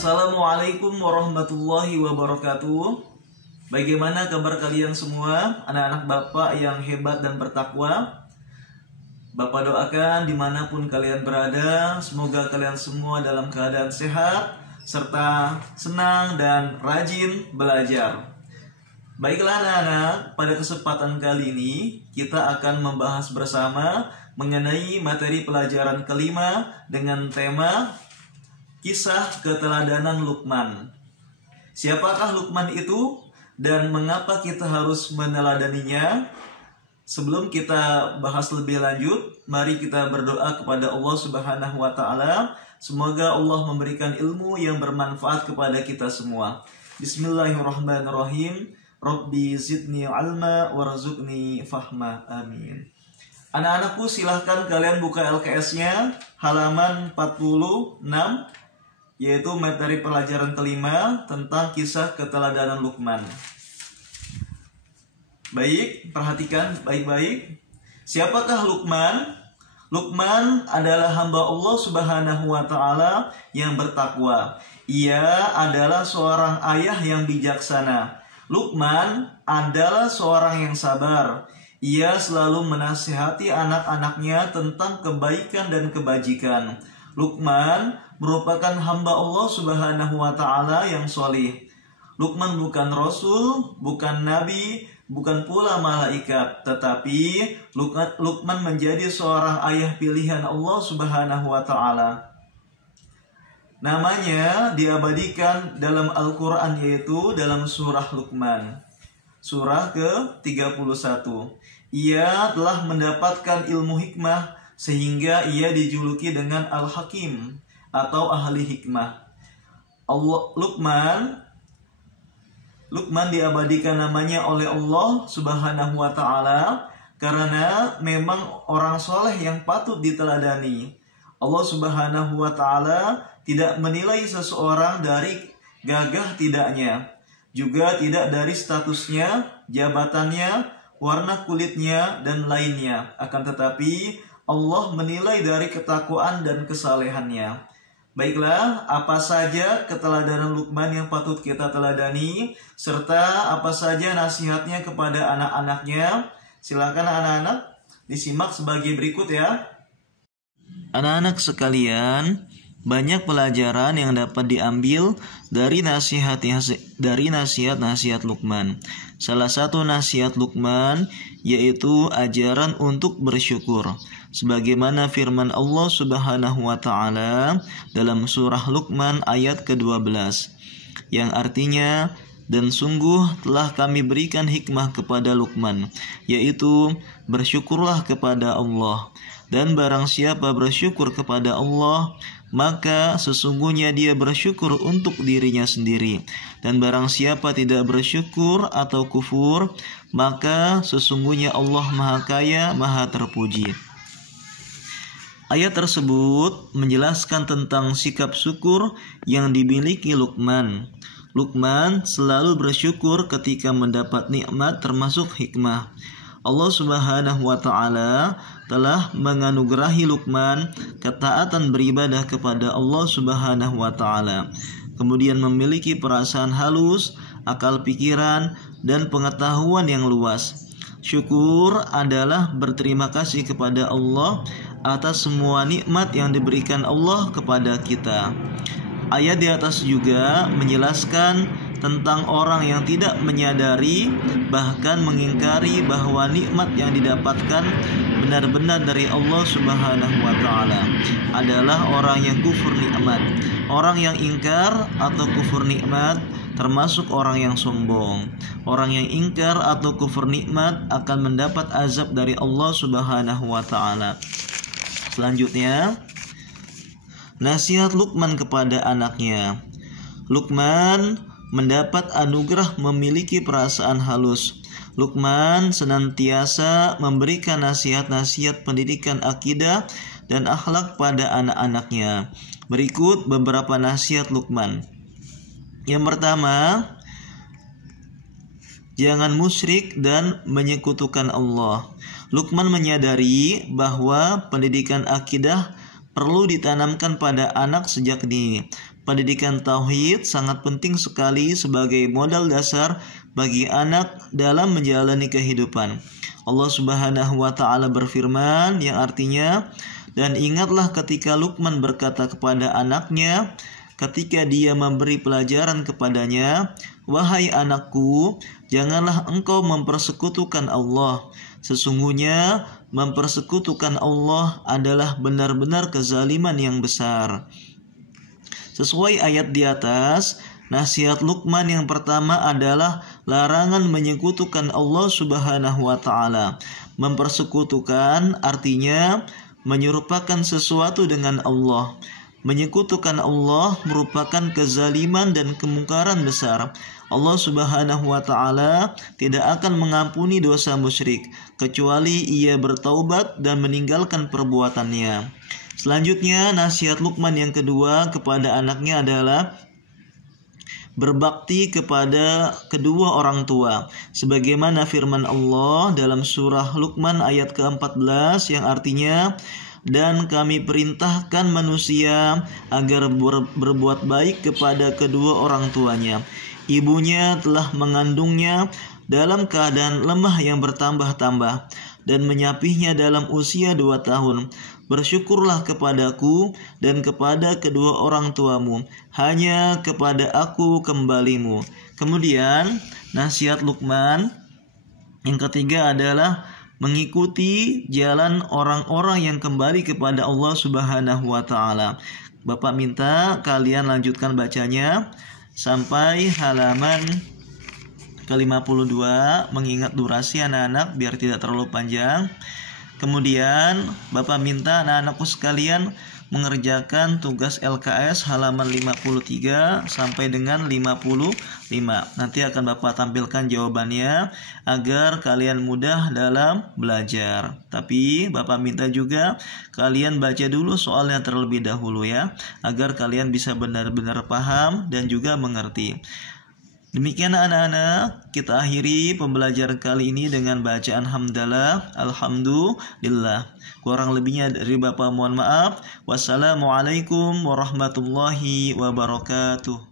Assalamualaikum warahmatullahi wabarakatuh. Bagaimana kabar kalian semua, anak-anak Bapak yang hebat dan bertakwa? Bapak doakan dimanapun kalian berada, semoga kalian semua dalam keadaan sehat, serta senang dan rajin belajar. Baiklah anak-anak, pada kesempatan kali ini kita akan membahas bersama mengenai materi pelajaran kelima dengan tema Kisah Keteladanan Luqman. Siapakah Luqman itu dan mengapa kita harus meneladaninya? Sebelum kita bahas lebih lanjut, mari kita berdoa kepada Allah Subhanahu wa Ta'ala. Semoga Allah memberikan ilmu yang bermanfaat kepada kita semua. Bismillahirrahmanirrahim. Rabbi zidni ilma warzuqni fahma. Amin. Anak-anakku, silahkan kalian buka LKS-nya halaman 46, yaitu materi pelajaran kelima tentang kisah keteladanan Luqman. Baik, perhatikan baik-baik. Siapakah Luqman? Luqman adalah hamba Allah Subhanahu wa Ta'ala yang bertakwa. Ia adalah seorang ayah yang bijaksana. Luqman adalah seorang yang sabar. Ia selalu menasihati anak-anaknya tentang kebaikan dan kebajikan. Luqman merupakan hamba Allah Subhanahu wa Ta'ala yang solih. Luqman bukan rasul, bukan nabi, bukan pula malaikat, tetapi Luqman menjadi seorang ayah pilihan Allah Subhanahu wa Ta'ala. Namanya diabadikan dalam Al-Quran, yaitu dalam surah Luqman, surah ke-31. Ia telah mendapatkan ilmu hikmah sehingga ia dijuluki dengan Al-Hakim atau ahli hikmah. Luqman diabadikan namanya oleh Allah Subhanahu wa Ta'ala karena memang orang soleh yang patut diteladani. Allah Subhanahu wa Ta'ala tidak menilai seseorang dari gagah tidaknya, juga tidak dari statusnya, jabatannya, warna kulitnya, dan lainnya. Akan tetapi Allah menilai dari ketakwaan dan kesalehannya. Baiklah, apa saja keteladanan Luqman yang patut kita teladani, serta apa saja nasihatnya kepada anak-anaknya? Silakan anak-anak disimak sebagai berikut ya. Anak-anak sekalian, banyak pelajaran yang dapat diambil dari nasihat-nasihat Luqman. Salah satu nasihat Luqman yaitu ajaran untuk bersyukur. Sebagaimana firman Allah Subhanahu wa Ta'ala dalam surah Luqman ayat ke-12, yang artinya, dan sungguh telah kami berikan hikmah kepada Luqman, yaitu bersyukurlah kepada Allah. Dan barang siapa bersyukur kepada Allah, maka sesungguhnya dia bersyukur untuk dirinya sendiri. Dan barang siapa tidak bersyukur atau kufur, maka sesungguhnya Allah Maha Kaya, Maha Terpuji. Ayat tersebut menjelaskan tentang sikap syukur yang dimiliki Luqman. Luqman selalu bersyukur ketika mendapat nikmat termasuk hikmah. Allah Subhanahu wa Ta'ala telah menganugerahi Luqman ketaatan beribadah kepada Allah Subhanahu wa Ta'ala, kemudian memiliki perasaan halus, akal pikiran, dan pengetahuan yang luas. Syukur adalah berterima kasih kepada Allah atas semua nikmat yang diberikan Allah kepada kita. Ayat di atas juga menjelaskan tentang orang yang tidak menyadari, bahkan mengingkari bahwa nikmat yang didapatkan benar-benar dari Allah Subhanahu wa Ta'ala adalah orang yang kufur nikmat. Orang yang ingkar atau kufur nikmat termasuk orang yang sombong. Orang yang ingkar atau kufur nikmat akan mendapat azab dari Allah Subhanahu wa Ta'ala. Selanjutnya, nasihat Luqman kepada anaknya. Luqman mendapat anugerah memiliki perasaan halus. Luqman senantiasa memberikan nasihat-nasihat pendidikan akidah dan akhlak pada anak-anaknya. Berikut beberapa nasihat Luqman. Yang pertama, jangan musyrik dan menyekutukan Allah. Luqman menyadari bahwa pendidikan akidah perlu ditanamkan pada anak sejak dini. Pendidikan tauhid sangat penting sekali sebagai modal dasar bagi anak dalam menjalani kehidupan. Allah Subhanahu wa taala berfirman yang artinya, dan ingatlah ketika Luqman berkata kepada anaknya ketika dia memberi pelajaran kepadanya, wahai anakku, janganlah engkau mempersekutukan Allah. Sesungguhnya mempersekutukan Allah adalah benar-benar kezaliman yang besar. Sesuai ayat di atas, nasihat Luqman yang pertama adalah larangan menyekutukan Allah Subhanahu wa taala. Mempersekutukan artinya menyerupakan sesuatu dengan Allah. Menyekutukan Allah merupakan kezaliman dan kemungkaran besar. Allah Subhanahu wa taala tidak akan mengampuni dosa musyrik kecuali ia bertaubat dan meninggalkan perbuatannya. Selanjutnya, nasihat Luqman yang kedua kepada anaknya adalah berbakti kepada kedua orang tua. Sebagaimana firman Allah dalam surah Luqman ayat ke-14 yang artinya, dan kami perintahkan manusia agar berbuat baik kepada kedua orang tuanya. Ibunya telah mengandungnya dalam keadaan lemah yang bertambah-tambah dan menyapihnya dalam usia 2 tahun. Bersyukurlah kepadaku dan kepada kedua orang tuamu, hanya kepada aku kembalimu. Kemudian nasihat Luqman yang ketiga adalah mengikuti jalan orang-orang yang kembali kepada Allah Subhanahu wa taala. Bapak minta kalian lanjutkan bacanya sampai halaman ke-52, mengingat durasi anak-anak biar tidak terlalu panjang. Kemudian Bapak minta anak-anakku sekalian mengerjakan tugas LKS halaman 53 sampai dengan 55. Nanti akan Bapak tampilkan jawabannya agar kalian mudah dalam belajar. Tapi Bapak minta juga kalian baca dulu soalnya terlebih dahulu ya, agar kalian bisa benar-benar paham dan juga mengerti. Demikian anak-anak, kita akhiri pembelajaran kali ini dengan bacaan hamdalah, alhamdulillah. Kurang lebihnya dari Bapak mohon maaf. Wassalamualaikum warahmatullahi wabarakatuh.